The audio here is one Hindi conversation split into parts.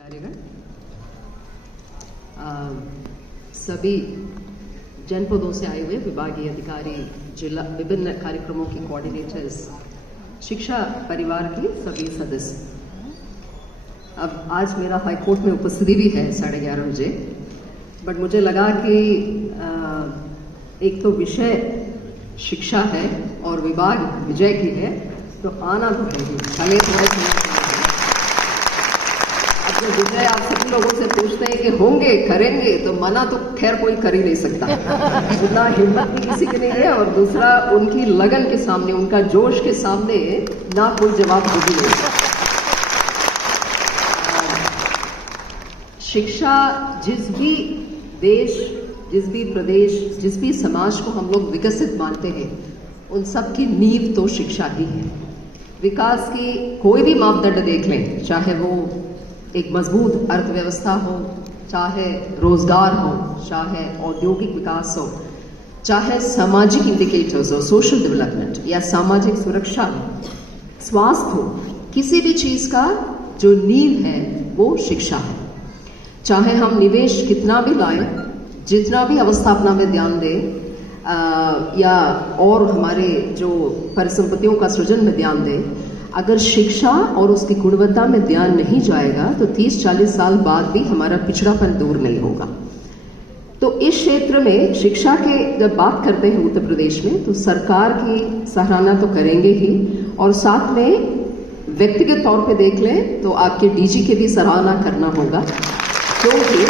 अधिकारीगण, सभी जनपदों से आए हुए विभागीय अधिकारी, जिला विभिन्न कार्यक्रमों के कोऑर्डिनेटर्स, शिक्षा परिवार के सभी सदस्य। अब आज मेरा हाईकोर्ट में उपस्थिति भी है 11:30 बजे, बट मुझे लगा कि एक तो विषय शिक्षा है और विभाग विजय की है, तो आना तो है ही, भले थोड़े समय। अब जो विजय आप सभी लोगों से पूछते हैं कि होंगे करेंगे, तो मना तो खैर कोई कर ही नहीं सकता। उतना हिम्मत भी किसी की नहीं है, और दूसरा उनकी लगन के सामने, उनका जोश के सामने ना कोई जवाब हो भी नहीं। शिक्षा जिस भी देश, जिस भी प्रदेश, जिस भी समाज को हम लोग विकसित मानते हैं, उन सब की नींव तो शिक्षा ही है। विकास की कोई भी मापदंड देख लें, चाहे वो एक मजबूत अर्थव्यवस्था हो, चाहे रोजगार हो, चाहे औद्योगिक विकास हो, चाहे सामाजिक इंडिकेटर्स हो, सोशल डेवलपमेंट या सामाजिक सुरक्षा हो, स्वास्थ्य हो, किसी भी चीज का जो नींव है वो शिक्षा है। चाहे हम निवेश कितना भी लाएं, जितना भी अवस्थापना में ध्यान दें, या और हमारे जो परिसंपत्तियों का सृजन में ध्यान दें, अगर शिक्षा और उसकी गुणवत्ता में ध्यान नहीं जाएगा तो 30-40 साल बाद भी हमारा पिछड़ापन दूर नहीं होगा। तो इस क्षेत्र में शिक्षा के जब बात करते हैं उत्तर प्रदेश में, तो सरकार की सराहना तो करेंगे ही, और साथ में व्यक्तिगत तौर पे देख लें तो आपके डीजी के भी सराहना करना होगा, क्योंकि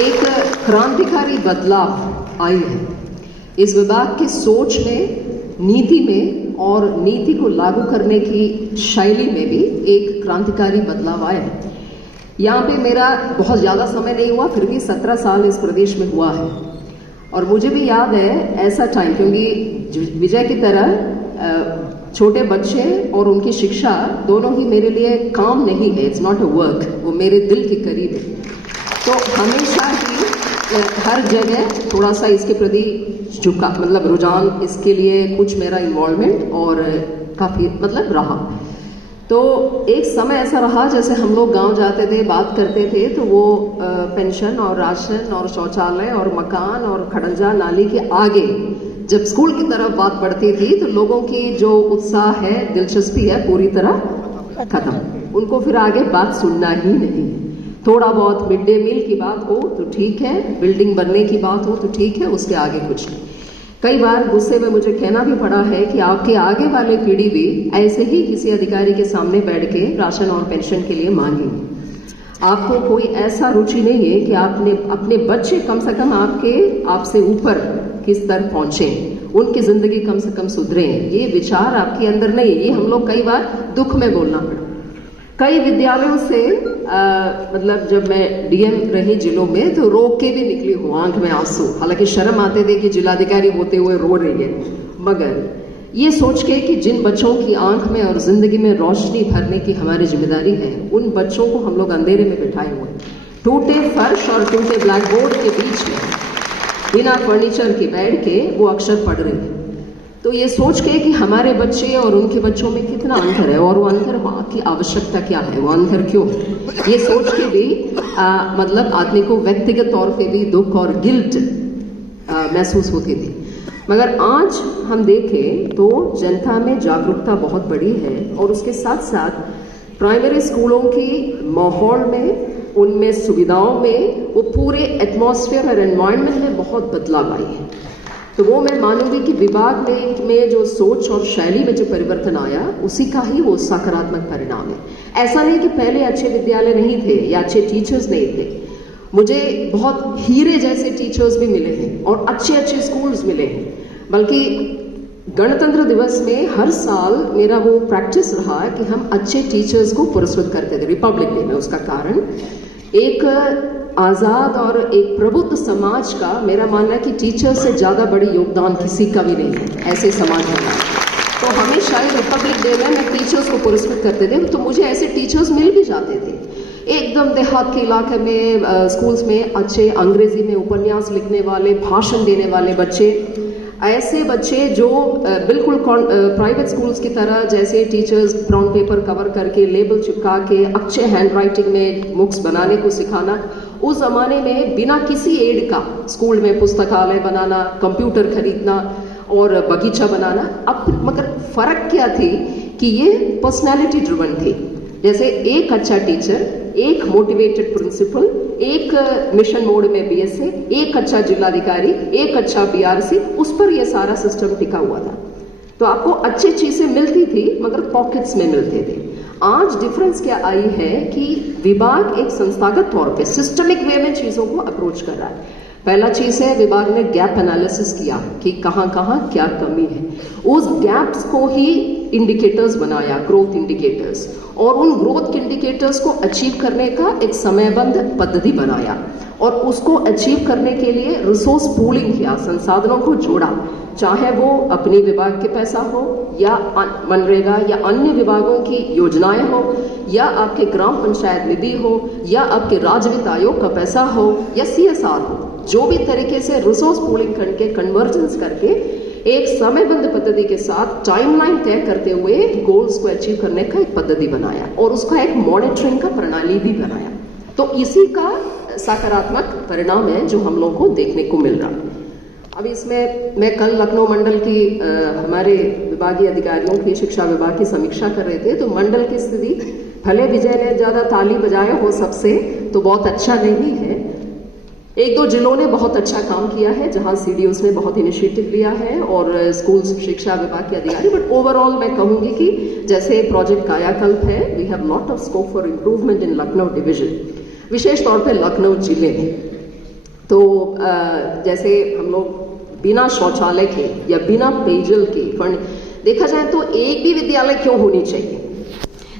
एक क्रांतिकारी बदलाव आई है इस विभाग की सोच में, नीति में, और नीति को लागू करने की शैली में भी एक क्रांतिकारी बदलाव आया है। यहाँ पे मेरा बहुत ज़्यादा समय नहीं हुआ, फिर भी 17 साल इस प्रदेश में हुआ है, और मुझे भी याद है ऐसा टाइम, क्योंकि विजय की तरह छोटे बच्चे और उनकी शिक्षा दोनों ही मेरे लिए काम नहीं है, इट्स नॉट अ वर्क, वो मेरे दिल के करीब है। तो हमेशा ही हर जगह थोड़ा सा इसके प्रति झुका, मतलब रुझान, इसके लिए कुछ मेरा इन्वॉल्वमेंट और काफ़ी मतलब रहा। तो एक समय ऐसा रहा, जैसे हम लोग गांव जाते थे, बात करते थे, तो वो पेंशन और राशन और शौचालय और मकान और खड़ंजा नाली के आगे जब स्कूल की तरफ बात बढ़ती थी, तो लोगों की जो उत्साह है, दिलचस्पी है, पूरी तरह खत्म। उनको फिर आगे बात सुनना ही नहीं। थोड़ा बहुत मिड डे मील की बात हो तो ठीक है, बिल्डिंग बनने की बात हो तो ठीक है, उसके आगे कुछ नहीं। कई बार गुस्से में मुझे कहना भी पड़ा है कि आपके आगे वाले पीढ़ी भी ऐसे ही किसी अधिकारी के सामने बैठ के राशन और पेंशन के लिए मांगेंगे। आपको कोई ऐसा रुचि नहीं है कि आपने अपने बच्चे कम से कम आपसे ऊपर किस स्तर पहुंचे, उनकी जिंदगी कम से कम सुधरे, ये विचार आपके अंदर नहीं है। ये हम लोग कई बार दुख में बोलना पड़ा। कई विद्यालयों से मतलब जब मैं डीएम रही जिलों में, तो रो के भी निकली हूँ, आंख में आंसू। हालांकि शर्म आते थे कि जिलाधिकारी होते हुए रो रही है, मगर ये सोच के कि जिन बच्चों की आंख में और जिंदगी में रोशनी भरने की हमारी जिम्मेदारी है, उन बच्चों को हम लोग अंधेरे में बिठाए हुए, टूटे फर्श और टूटे ब्लैक बोर्ड के बीच में बिना फर्नीचर के बैठ के वो अक्षर पढ़ रहे हैं। तो ये सोच के कि हमारे बच्चे और उनके बच्चों में कितना अंतर है, और वो अंतर की आवश्यकता क्या है, वो अंतर क्यों, ये सोच के भी मतलब आदमी को व्यक्तिगत तौर पे भी दुख और गिल्ट महसूस होती थी। मगर आज हम देखें तो जनता में जागरूकता बहुत बड़ी है, और उसके साथ साथ प्राइमरी स्कूलों की माहौल में, उनमें सुविधाओं में, वो पूरे एटमॉस्फेयर और एनवायरनमेंट में बहुत बदलाव आई है। तो वो मैं मानूंगी कि विभाग में जो सोच और शैली में जो परिवर्तन आया, उसी का ही वो सकारात्मक परिणाम है। ऐसा नहीं कि पहले अच्छे विद्यालय नहीं थे या अच्छे टीचर्स नहीं थे। मुझे बहुत हीरे जैसे टीचर्स भी मिले हैं और अच्छे अच्छे स्कूल्स मिले हैं। बल्कि गणतंत्र दिवस में हर साल मेरा वो प्रैक्टिस रहा कि हम अच्छे टीचर्स को पुरस्कृत करते थे रिपब्लिक डे में। उसका कारण एक आज़ाद और एक प्रबुद्ध समाज का, मेरा मानना है कि टीचर से ज़्यादा बड़ी योगदान किसी का भी नहीं है ऐसे समाज में। तो हमेशा रिपब्लिक डे में मैं टीचर्स को पुरस्कृत करते थे, तो मुझे ऐसे टीचर्स मिल भी जाते थे। एकदम देहात के इलाके में स्कूल्स में अच्छे अंग्रेजी में उपन्यास लिखने वाले, भाषण देने वाले बच्चे, ऐसे बच्चे जो बिल्कुल प्राइवेट स्कूल्स की तरह जैसे टीचर्स ब्राउन पेपर कवर करके लेबल चिपका के अच्छे हैंड राइटिंग में बुक्स बनाने को सिखाना, उस जमाने में बिना किसी एड का स्कूल में पुस्तकालय बनाना, कंप्यूटर खरीदना और बगीचा बनाना। अब मगर फर्क क्या थी कि ये पर्सनालिटी ड्रिवन थी। जैसे एक अच्छा टीचर, एक मोटिवेटेड प्रिंसिपल, एक मिशन मोड में बीएसए, एक अच्छा जिलाधिकारी, एक अच्छा बीआरसी, उस पर यह सारा सिस्टम टिका हुआ था। तो आपको अच्छी चीजें मिलती थी मगर पॉकेट्स में मिलते थे। आज डिफरेंस क्या आई है कि विभाग एक संस्थागत तौर पे सिस्टमिक वे में चीजों को अप्रोच कर रहा है। पहला चीज है विभाग ने गैप एनालिसिस किया कि कहां कहां क्या कमी है, उस गैप्स को ही इंडिकेटर्स बनाया, ग्रोथ इंडिकेटर्स, और उन ग्रोथ इंडिकेटर्स को अचीव करने का एक समयबद्ध पद्धति बनाया और उसको अचीव करने के लिए रिसोर्स पूलिंग किया, संसाधनों को जोड़ा, चाहे वो अपनी विभाग के पैसा हो या मनरेगा या अन्य विभागों की योजनाएं हो या आपके ग्राम पंचायत निधि हो या आपके राज्य वित्त आयोग का पैसा हो या सीएसआर हो, जो भी तरीके से रिसोर्स पूलिंग करके कन्वर्जेंस करके एक समयबद्ध पद्धति के साथ टाइमलाइन तय करते हुए गोल्स को अचीव करने का एक पद्धति बनाया और उसका एक मॉनिटरिंग का प्रणाली भी बनाया। तो इसी का सकारात्मक परिणाम है जो हम लोगों को देखने को मिल रहा है। अब इसमें मैं कल लखनऊ मंडल की हमारे विभागीय अधिकारियों की, शिक्षा विभाग की समीक्षा कर रहे थे, तो मंडल की स्थिति भले विजय ने ज्यादा ताली बजाया हो सबसे, तो बहुत अच्छा नहीं है। एक दो जिलों ने बहुत अच्छा काम किया है जहां सीडीओस ने बहुत इनिशिएटिव लिया है और स्कूल शिक्षा विभाग के अधिकारी, बट ओवरऑल मैं कहूंगी कि जैसे प्रोजेक्ट कायाकल्प है, we have lot of scope for improvement in Lucknow division, विशेष तौर पे लखनऊ जिले में। तो जैसे हम लोग बिना शौचालय के या बिना पेयजल के देखा जाए तो एक भी विद्यालय क्यों होनी चाहिए,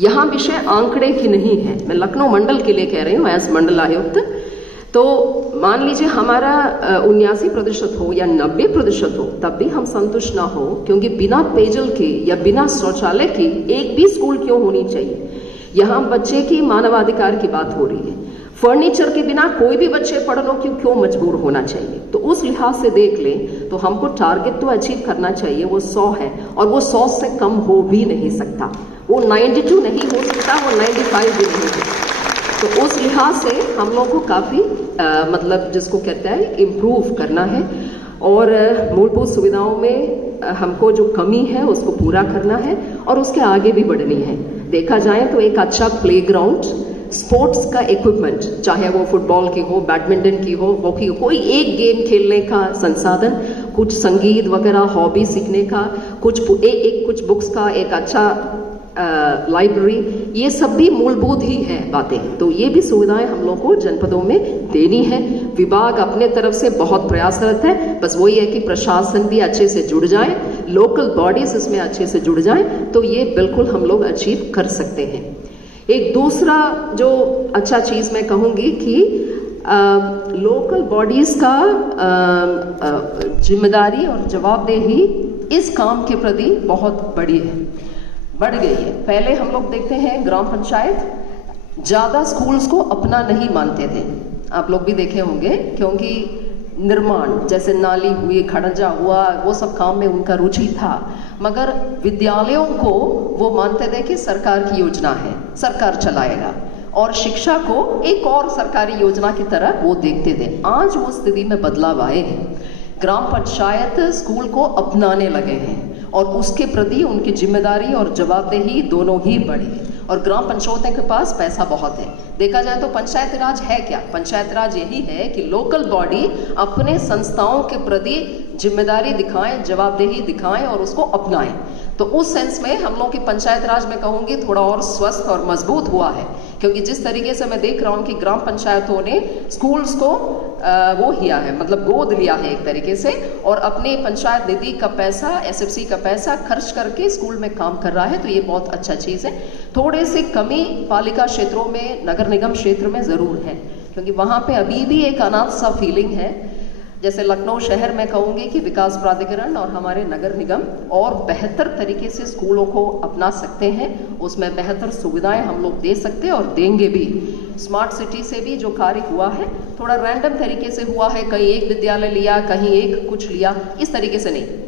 यहाँ विषय आंकड़े की नहीं है, मैं लखनऊ मंडल के लिए कह रही हूँ एज मंडल आयुक्त। तो मान लीजिए हमारा 79% हो या 90% हो, तब भी हम संतुष्ट ना हो, क्योंकि बिना पेयजल के या बिना शौचालय के एक भी स्कूल क्यों होनी चाहिए। यहाँ बच्चे की मानवाधिकार की बात हो रही है, फर्नीचर के बिना कोई भी बच्चे पढ़ने क्यों मजबूर होना चाहिए। तो उस लिहाज से देख लें तो हमको टारगेट तो अचीव करना चाहिए, वो 100 है और वो 100 से कम हो भी नहीं सकता, वो 92 नहीं हो सकता, वो 95 भी नहीं हो सकता। तो उस लिहाज से हम लोग को काफी मतलब जिसको कहते हैं इम्प्रूव करना है और मूलभूत सुविधाओं में हमको जो कमी है उसको पूरा करना है और उसके आगे भी बढ़नी है। देखा जाए तो एक अच्छा प्लेग्राउंड, स्पोर्ट्स का इक्विपमेंट, चाहे वो फुटबॉल की हो, बैडमिंटन की हो, हॉकी हो, कोई एक गेम खेलने का संसाधन, कुछ संगीत वगैरह हॉबी सीखने का, कुछ बुक्स का एक अच्छा लाइब्रेरी, ये सब भी मूलभूत ही है बातें। तो ये भी सुविधाएं हम लोग को जनपदों में देनी है। विभाग अपने तरफ से बहुत प्रयासरत है, बस वही है कि प्रशासन भी अच्छे से जुड़ जाए, लोकल बॉडीज इसमें अच्छे से जुड़ जाए, तो ये बिल्कुल हम लोग अचीव कर सकते हैं। एक दूसरा जो अच्छा चीज मैं कहूंगी कि लोकल बॉडीज का जिम्मेदारी और जवाबदेही इस काम के प्रति बहुत बढ़ गई है। पहले हम लोग देखते हैं ग्राम पंचायत ज्यादा स्कूल्स को अपना नहीं मानते थे, आप लोग भी देखे होंगे, क्योंकि निर्माण जैसे नाली हुई, खड़ंजा हुआ, वो सब काम में उनका रुचि था, मगर विद्यालयों को वो मानते थे कि सरकार की योजना है, सरकार चलाएगा, और शिक्षा को एक और सरकारी योजना की तरह वो देखते थे। आज वो स्थिति में बदलाव आए हैं, ग्राम पंचायत स्कूल को अपनाने लगे हैं और उसके प्रति उनकी जिम्मेदारी और जवाबदेही दोनों ही बढ़ी है। और ग्राम पंचायतों के पास पैसा बहुत है। देखा जाए तो पंचायत राज है क्या? पंचायत राज यही है कि लोकल बॉडी अपने संस्थाओं के प्रति जिम्मेदारी दिखाएं, जवाबदेही दिखाएं और उसको अपनाएं। तो उस सेंस में हम लोग की पंचायत राज में कहूंगी थोड़ा और स्वस्थ और मजबूत हुआ है, क्योंकि जिस तरीके से मैं देख रहा हूँ कि ग्राम पंचायतों ने स्कूल्स को वो किया है, मतलब गोद लिया है एक तरीके से, और अपने पंचायत निधि का पैसा, एसएफसी का पैसा खर्च करके स्कूल में काम कर रहा है। तो ये बहुत अच्छा चीज है। थोड़े से कमी पालिका क्षेत्रों में, नगर निगम क्षेत्र में जरूर है, क्योंकि वहां पे अभी भी एक अनाथ सा फीलिंग है। जैसे लखनऊ शहर में कहूँगी कि विकास प्राधिकरण और हमारे नगर निगम और बेहतर तरीके से स्कूलों को अपना सकते हैं, उसमें बेहतर सुविधाएं हम लोग दे सकते हैं और देंगे भी। स्मार्ट सिटी से भी जो कार्य हुआ है थोड़ा रैंडम तरीके से हुआ है, कहीं एक विद्यालय लिया, कहीं एक कुछ लिया, इस तरीके से नहीं।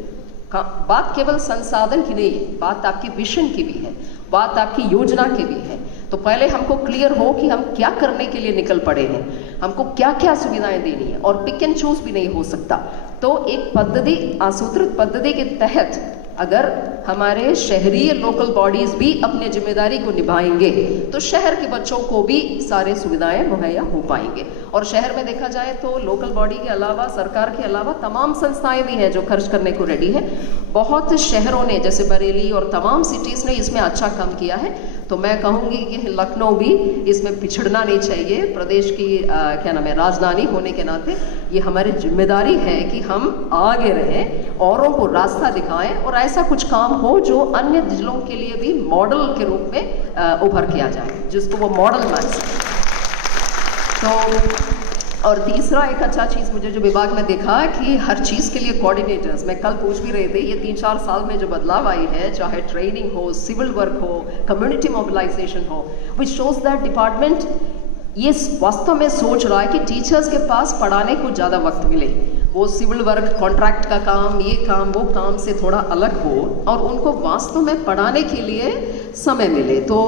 बात केवल संसाधन की नहीं है, बात आपकी विजन की भी है, बात आपकी योजना की भी है। तो पहले हमको क्लियर हो कि हम क्या करने के लिए निकल पड़े हैं, हमको क्या क्या सुविधाएं देनी है, और पिक एंड चूज भी नहीं हो सकता। तो एक पद्धति, आसूत्रित पद्धति के तहत अगर हमारे शहरी लोकल बॉडीज भी अपनी जिम्मेदारी को निभाएंगे तो शहर के बच्चों को भी सारे सुविधाएं मुहैया हो पाएंगे। और शहर में देखा जाए तो लोकल बॉडी के अलावा, सरकार के अलावा तमाम संस्थाएं भी हैं जो खर्च करने को रेडी है। बहुत शहरों ने, जैसे बरेली और तमाम सिटीज़ ने इसमें अच्छा काम किया है। तो मैं कहूँगी कि लखनऊ भी इसमें पिछड़ना नहीं चाहिए। प्रदेश की क्या नाम है, राजधानी होने के नाते ये हमारी जिम्मेदारी है कि हम आगे रहें, औरों को रास्ता दिखाएं और ऐसा कुछ काम हो जो अन्य जिलों के लिए भी मॉडल के रूप में उभर किया जाए, जिसको वो मॉडल मान सके। तो और तीसरा एक अच्छा चीज़ मुझे जो विभाग में देखा कि हर चीज़ के लिए कोऑर्डिनेटर्स, मैं कल पूछ भी रहे थे, ये 3-4 साल में जो बदलाव आई है, चाहे ट्रेनिंग हो, सिविल वर्क हो, कम्युनिटी मोबिलाइजेशन हो, विच शोज दैट डिपार्टमेंट ये वास्तव में सोच रहा है कि टीचर्स के पास पढ़ाने को ज़्यादा वक्त मिले, वो सिविल वर्क, कॉन्ट्रैक्ट का काम, ये काम, वो काम से थोड़ा अलग हो और उनको वास्तव में पढ़ाने के लिए समय मिले। तो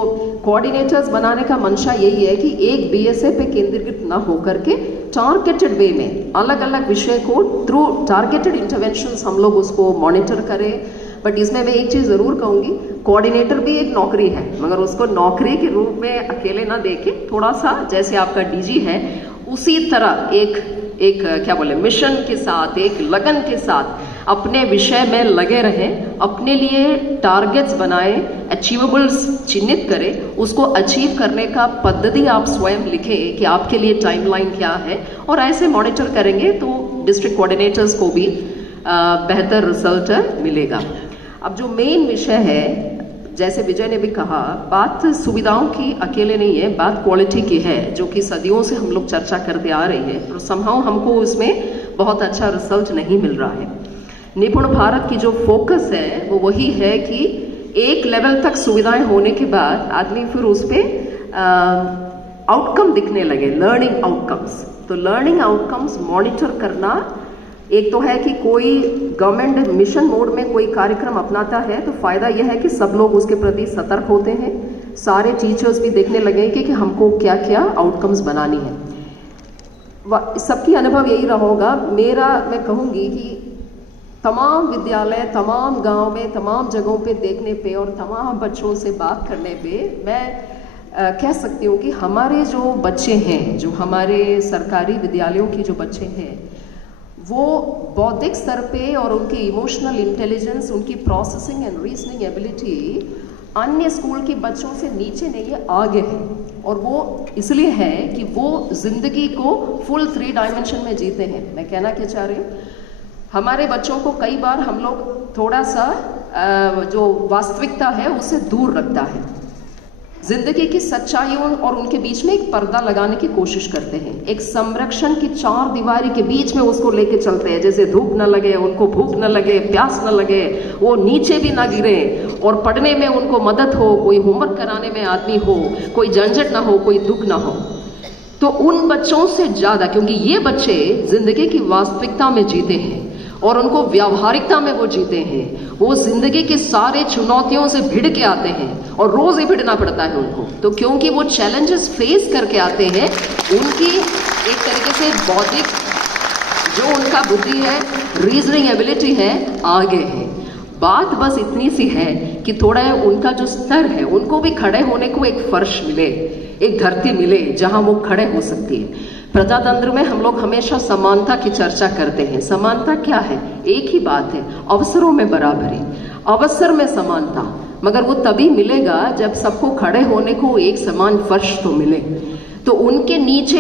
कोऑर्डिनेटर्स बनाने का मंशा यही है कि एक बीएसए पे केंद्रीकृत ना होकर के टारगेटेड वे में अलग अलग विषय को थ्रू टारगेटेड इंटरवेंशंस हम लोग उसको मॉनिटर करें। बट इसमें मैं एक चीज़ ज़रूर कहूँगी, कोऑर्डिनेटर भी एक नौकरी है, मगर उसको नौकरी के रूप में अकेले ना देके थोड़ा सा जैसे आपका डीजी है उसी तरह एक क्या बोले मिशन के साथ, एक लगन के साथ अपने विषय में लगे रहें, अपने लिए टारगेट्स बनाएं, अचीवेबल्स चिन्हित करें, उसको अचीव करने का पद्धति आप स्वयं लिखें कि आपके लिए टाइमलाइन क्या है, और ऐसे मॉनिटर करेंगे तो डिस्ट्रिक्ट कोऑर्डिनेटर्स को भी बेहतर रिजल्ट मिलेगा। अब जो मेन विषय है, जैसे विजय ने भी कहा, बात सुविधाओं की अकेले नहीं है, बात क्वालिटी की है, जो कि सदियों से हम लोग चर्चा करते आ रहे हैं और समहाउ हमको उसमें बहुत अच्छा रिजल्ट नहीं मिल रहा है। निपुण भारत की जो फोकस है वो वही है कि एक लेवल तक सुविधाएं होने के बाद आदमी फिर उस पर आउटकम दिखने लगे, लर्निंग आउटकम्स। तो लर्निंग आउटकम्स मॉनिटर करना, एक तो है कि कोई गवर्नमेंट मिशन मोड में कोई कार्यक्रम अपनाता है तो फायदा यह है कि सब लोग उसके प्रति सतर्क होते हैं, सारे टीचर्स भी देखने लगेंगे कि हमको क्या क्या आउटकम्स बनानी है। सबकी अनुभव यही रहा होगा। मैं कहूँगी कि तमाम विद्यालय, तमाम गांव में, तमाम जगहों पे देखने पे और तमाम बच्चों से बात करने पे मैं कह सकती हूँ कि हमारे जो बच्चे हैं, जो हमारे सरकारी विद्यालयों की जो बच्चे हैं, वो बौद्धिक स्तर पे और उनकी इमोशनल इंटेलिजेंस, उनकी प्रोसेसिंग एंड रीजनिंग एबिलिटी अन्य स्कूल के बच्चों से नीचे नहीं है, आगे है। और वो इसलिए है कि वो जिंदगी को फुल 3 डायमेंशन में जीते हैं। मैं कहना क्या चाह रही हूँ, हमारे बच्चों को कई बार हम लोग थोड़ा सा जो वास्तविकता है उससे दूर रखता है, जिंदगी की सच्चाइयों और उनके बीच में एक पर्दा लगाने की कोशिश करते हैं, एक संरक्षण की 4 दीवारी के बीच में उसको लेके चलते हैं, जैसे धूप न लगे, उनको भूख न लगे, प्यास न लगे, वो नीचे भी ना गिरे और पढ़ने में उनको मदद हो, कोई होमवर्क कराने में आदमी हो, कोई झंझट ना हो, कोई दुख ना हो। तो उन बच्चों से ज़्यादा, क्योंकि ये बच्चे जिंदगी की वास्तविकता में जीते हैं और उनको व्यावहारिकता में वो जीते हैं, वो जिंदगी की सारे चुनौतियों से भिड़ के आते हैं और रोज ही भिड़ना पड़ता है उनको। तो क्योंकि वो चैलेंजेस फेस करके आते हैं, उनकी एक तरीके से बौद्धिक जो उनका बुद्धि है, रीजनिंग एबिलिटी है, आगे है। बात बस इतनी सी है कि थोड़ा उनका जो स्तर है, उनको भी खड़े होने को एक फर्श मिले, एक धरती मिले जहां वो खड़े हो सकती है। प्रजातंत्र में हम लोग हमेशा समानता की चर्चा करते हैं। समानता क्या है? एक ही बात है, अवसरों में बराबरी, अवसर में समानता। मगर वो तभी मिलेगा जब सबको खड़े होने को एक समान फर्श तो मिले। तो उनके नीचे